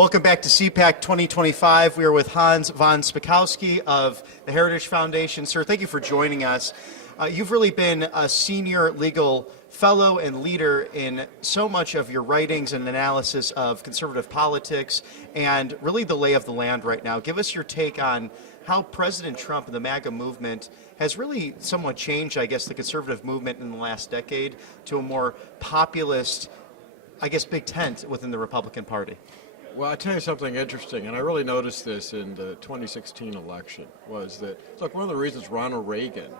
Welcome back to CPAC 2025. We are with Hans von Spakovski of the Heritage Foundation. Sir, thank you for joining us. You've really been a senior legal fellow and leader in so much of your writings and analysis of conservative politics and really the lay of the land right now. Give us your take on how President Trump and the MAGA movement has really somewhat changed, I guess, the conservative movement in the last decade to a more populist, I guess, big tent within the Republican Party. Well, I'll tell you something interesting, and I really noticed this in the 2016 election, was that, look, one of the reasons Ronald Reagan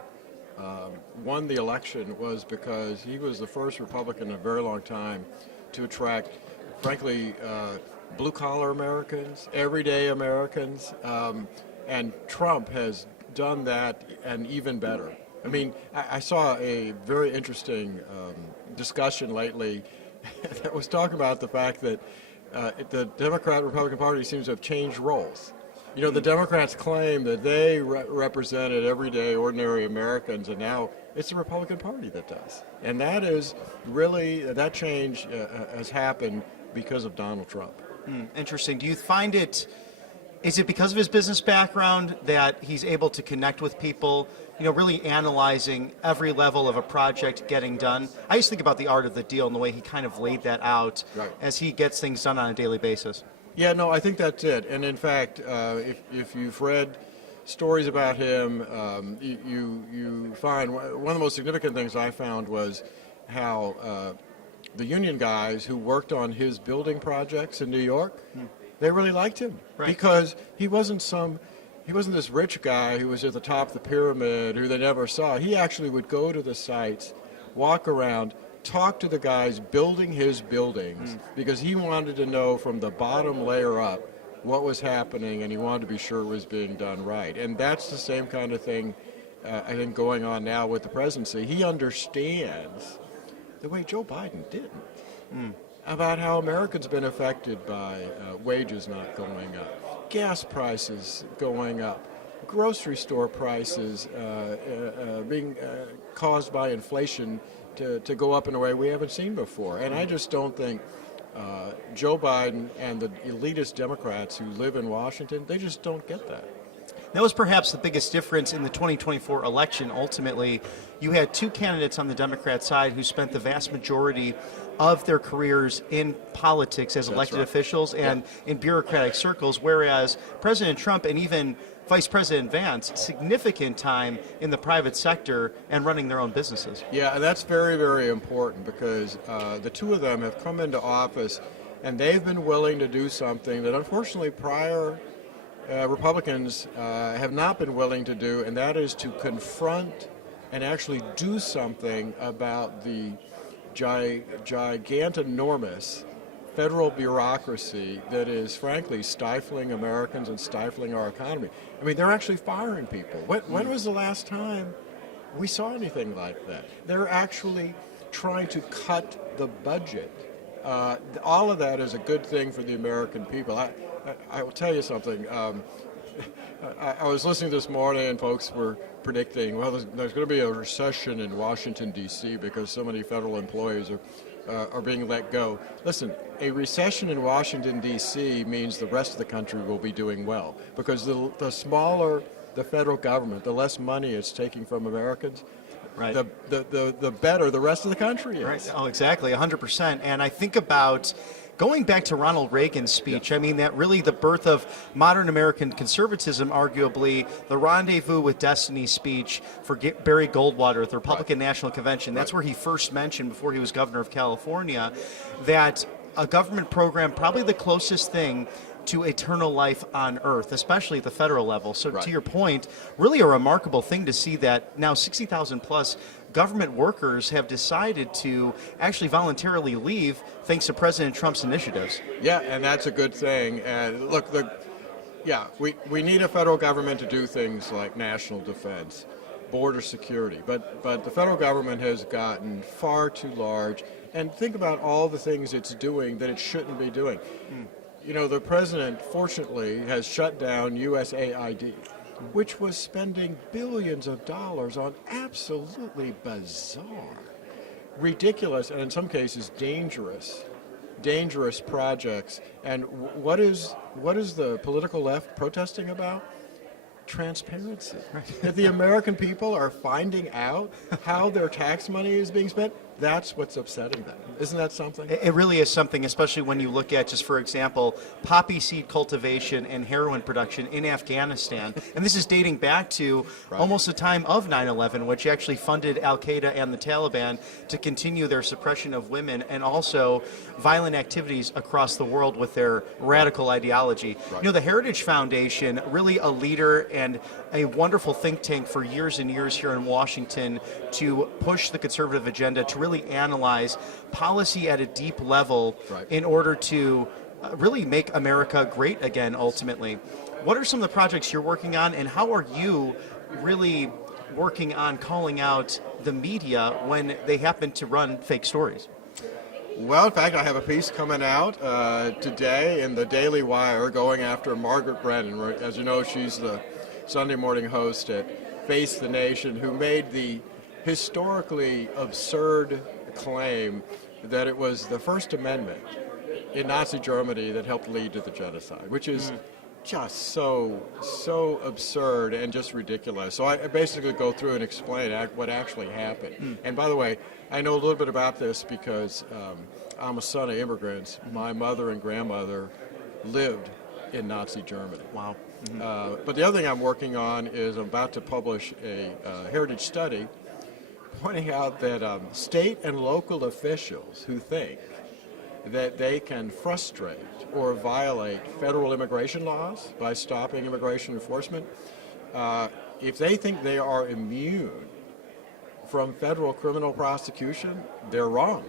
won the election was because he was the first Republican in a very long time to attract, frankly, blue-collar Americans, everyday Americans, and Trump has done that and even better. I mean, I saw a very interesting discussion lately that was talking about the fact that the Democrat-Republican Party seems to have changed roles. You know, the Democrats claim that they represented everyday, ordinary Americans, and now it's the Republican Party that does. And that is really, that change has happened because of Donald Trump. Interesting. Do you find is it because of his business background that he's able to connect with people, you know, really analyzing every level of a project getting done? I just think about the art of the deal and the way he kind of laid that out as he gets things done on a daily basis. Yeah, no, I think that's it. And in fact, if you've read stories about him, you find one of the most significant things I found was how the union guys who worked on his building projects in New York, they really liked him because he wasn't this rich guy who was at the top of the pyramid who they never saw. He actually would go to the sites, walk around, talk to the guys building his buildings because he wanted to know from the bottom layer up what was happening, and he wanted to be sure it was being done right. And that's the same kind of thing I think going on now with the presidency. He understands the way Joe Biden didn't about how Americans have been affected by wages not going up, gas prices going up, grocery store prices being caused by inflation to go up in a way we haven't seen before. And I just don't think Joe Biden and the elitist Democrats who live in Washington, they just don't get that. That was perhaps the biggest difference in the 2024 election. Ultimately, you had two candidates on the Democrat side who spent the vast majority of their careers in politics as elected officials and in bureaucratic circles, whereas President Trump and even Vice President Vance, significant time in the private sector and running their own businesses. Yeah, and that's very, very important because the two of them have come into office and they've been willing to do something that unfortunately prior Republicans have not been willing to do, and that is to confront and actually do something about the gigantinormous federal bureaucracy that is frankly stifling Americans and stifling our economy. I mean, they're actually firing people. When was the last time we saw anything like that? They're actually trying to cut the budget. All of that is a good thing for the American people. I will tell you something. I was listening this morning and folks were predicting, well, there's going to be a recession in Washington, D.C. because so many federal employees are being let go. Listen, a recession in Washington, D.C. means the rest of the country will be doing well because the smaller the federal government, the less money it's taking from Americans, the better the rest of the country is. Right. Oh, exactly, 100%. And I think about going back to Ronald Reagan's speech, I mean, that really the birth of modern American conservatism, arguably, the Rendezvous with Destiny speech for Barry Goldwater at the Republican National Convention. That's where he first mentioned, before he was governor of California, that a government program, probably the closest thing to eternal life on earth, especially at the federal level. So to your point, really a remarkable thing to see that now 60,000 plus government workers have decided to actually voluntarily leave thanks to President Trump's initiatives. Yeah, and that's a good thing. And look, we need a federal government to do things like national defense, border security, but the federal government has gotten far too large. And think about all the things it's doing that it shouldn't be doing. You know, the president, fortunately, has shut down USAID, which was spending billions of dollars on absolutely bizarre, ridiculous, and in some cases dangerous dangerous projects. And what is the political left protesting about? Transparency. If the American people are finding out how their tax money is being spent, that's what's upsetting them. Isn't that something? It really is something, especially when you look at, just for example, poppy seed cultivation and heroin production in Afghanistan. And this is dating back to almost the time of 9/11, which actually funded al-Qaeda and the Taliban to continue their suppression of women and also violent activities across the world with their radical ideology. You know, the Heritage Foundation, really a leader and a wonderful think tank for years and years here in Washington to push the conservative agenda, to really analyze policy at a deep level in order to really make America great again, ultimately. What are some of the projects you're working on, and how are you really working on calling out the media when they happen to run fake stories? Well, in fact, I have a piece coming out today in the Daily Wire going after Margaret Brennan. As you know, she's the Sunday morning host at Face the Nation, who made the historically absurd claim that it was the First Amendment in Nazi Germany that helped lead to the genocide, which is just so absurd and just ridiculous. So I basically go through and explain what actually happened. And by the way, I know a little bit about this because I'm a son of immigrants. My mother and grandmother lived in Nazi Germany. Wow. But the other thing I'm working on is I'm about to publish a heritage study pointing out that state and local officials who think that they can frustrate or violate federal immigration laws by stopping immigration enforcement, if they think they are immune from federal criminal prosecution, they're wrong.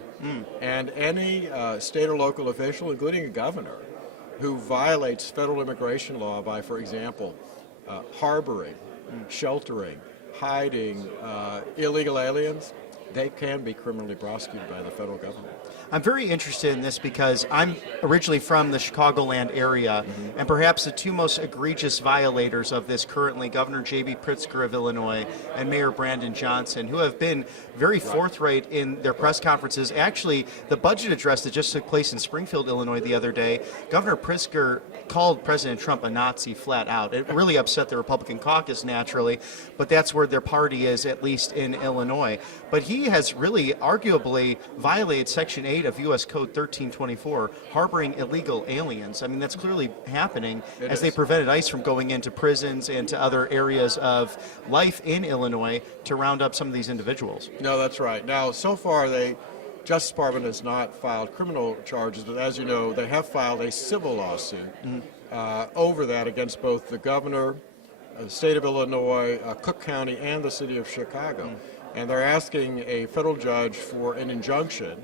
And any state or local official, including a governor, who violates federal immigration law by, for example, harboring, sheltering, hiding illegal aliens, they can be criminally prosecuted by the federal government. I'm very interested in this because I'm originally from the Chicagoland area, and perhaps the two most egregious violators of this currently, Governor J.B. Pritzker of Illinois and Mayor Brandon Johnson, who have been very forthright in their press conferences. Actually, the budget address that just took place in Springfield, Illinois the other day, Governor Pritzker called President Trump a Nazi flat out. It really upset the Republican caucus, naturally, but that's where their party is, at least in Illinois. But he has really arguably violated Section 8 of U.S. Code 1324, harboring illegal aliens. I mean, that's clearly happening as they prevented ICE from going into prisons and to other areas of life in Illinois to round up some of these individuals. No, that's right. Now, so far, the Justice Department has not filed criminal charges, but as you know, they have filed a civil lawsuit over that against both the governor, the state of Illinois, Cook County, and the city of Chicago. And they're asking a federal judge for an injunction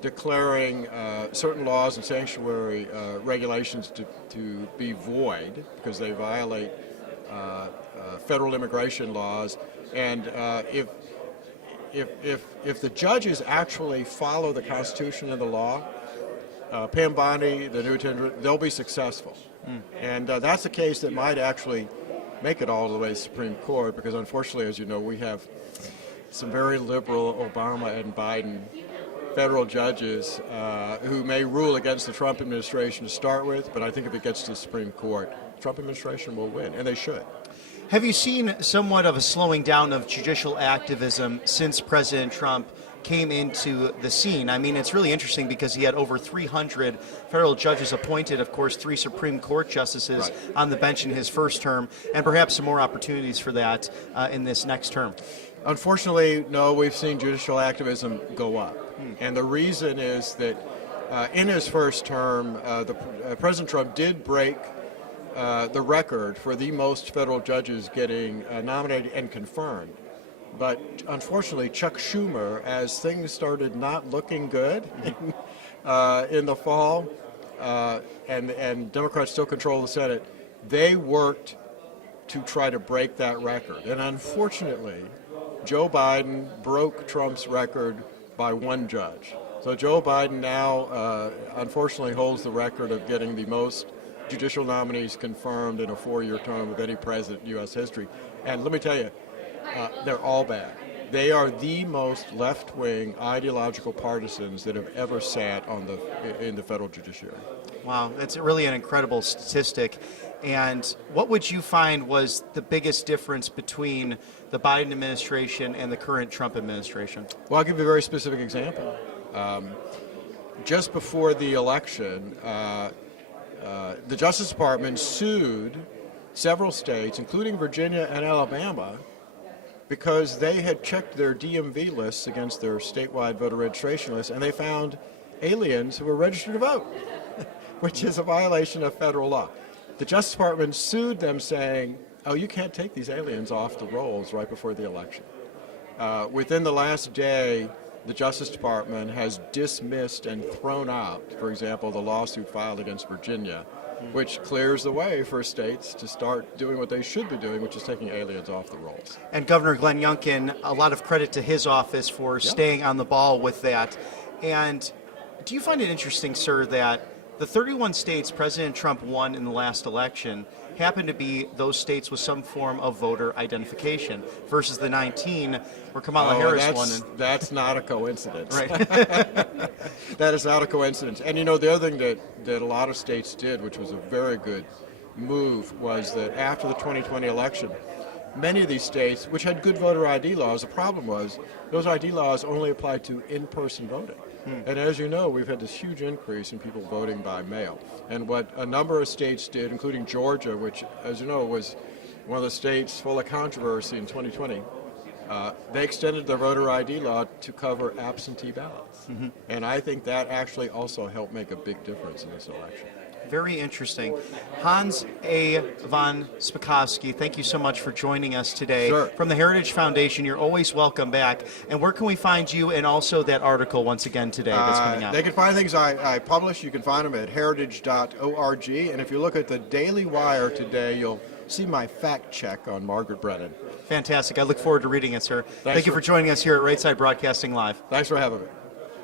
declaring certain laws and sanctuary regulations to be void because they violate federal immigration laws. And if the judges actually follow the Constitution and the law, Pam Bondi, the new attendant, they'll be successful. And that's a case that might actually make it all the way to the Supreme Court because, unfortunately, as you know, we have some very liberal Obama and Biden federal judges who may rule against the Trump administration to start with, but I think if it gets to the Supreme Court, the Trump administration will win, and they should. Have you seen somewhat of a slowing down of judicial activism since President Trump came into the scene? I mean, it's really interesting because he had over 300 federal judges appointed, of course, 3 Supreme Court justices on the bench in his first term, and perhaps some more opportunities for that in this next term. Unfortunately, no, we've seen judicial activism go up. And the reason is that in his first term, President Trump did break the record for the most federal judges getting nominated and confirmed. But unfortunately, Chuck Schumer, as things started not looking good in the fall, and Democrats still control the Senate, they worked to try to break that record. And unfortunately, Joe Biden broke Trump's record by 1 judge. So Joe Biden now, unfortunately, holds the record of getting the most judicial nominees confirmed in a 4-year term of any president in U.S. history. And let me tell you, they're all bad. They are the most left-wing ideological partisans that have ever sat in the federal judiciary. Wow, that's really an incredible statistic. And what would you find was the biggest difference between the Biden administration and the current Trump administration? Well, I'll give you a very specific example. Just before the election, the Justice Department sued several states, including Virginia and Alabama, because they had checked their DMV lists against their statewide voter registration lists, and they found aliens who were registered to vote, which is a violation of federal law. The Justice Department sued them saying, oh, you can't take these aliens off the rolls right before the election. Within the last day, the Justice Department has dismissed and thrown out, for example, the lawsuit filed against Virginia, which clears the way for states to start doing what they should be doing, which is taking aliens off the rolls. And Governor Glenn Youngkin, a lot of credit to his office for staying on the ball with that. And do you find it interesting, sir, that the 31 states President Trump won in the last election happen to be those states with some form of voter identification versus the 19 where Kamala Harris won? That's not a coincidence. Right. That is not a coincidence. And you know, the other thing that a lot of states did, which was a very good move, was that after the 2020 election, many of these states, which had good voter ID laws, the problem was those ID laws only applied to in-person voting. And as you know, we've had this huge increase in people voting by mail. And what a number of states did, including Georgia, which, as you know, was one of the states full of controversy in 2020, they extended their voter ID law to cover absentee ballots. And I think that actually also helped make a big difference in this election. Very interesting. Hans A. von Spakovski, thank you so much for joining us today. Sure. From the Heritage Foundation, you're always welcome back. And where can we find you and also that article once again today that's coming out? They can find things I publish. You can find them at heritage.org. And if you look at the Daily Wire today, you'll see my fact check on Margaret Brennan. Fantastic. I look forward to reading it, sir. Thank you for joining us here at Right Side Broadcasting Live. Thanks for having me.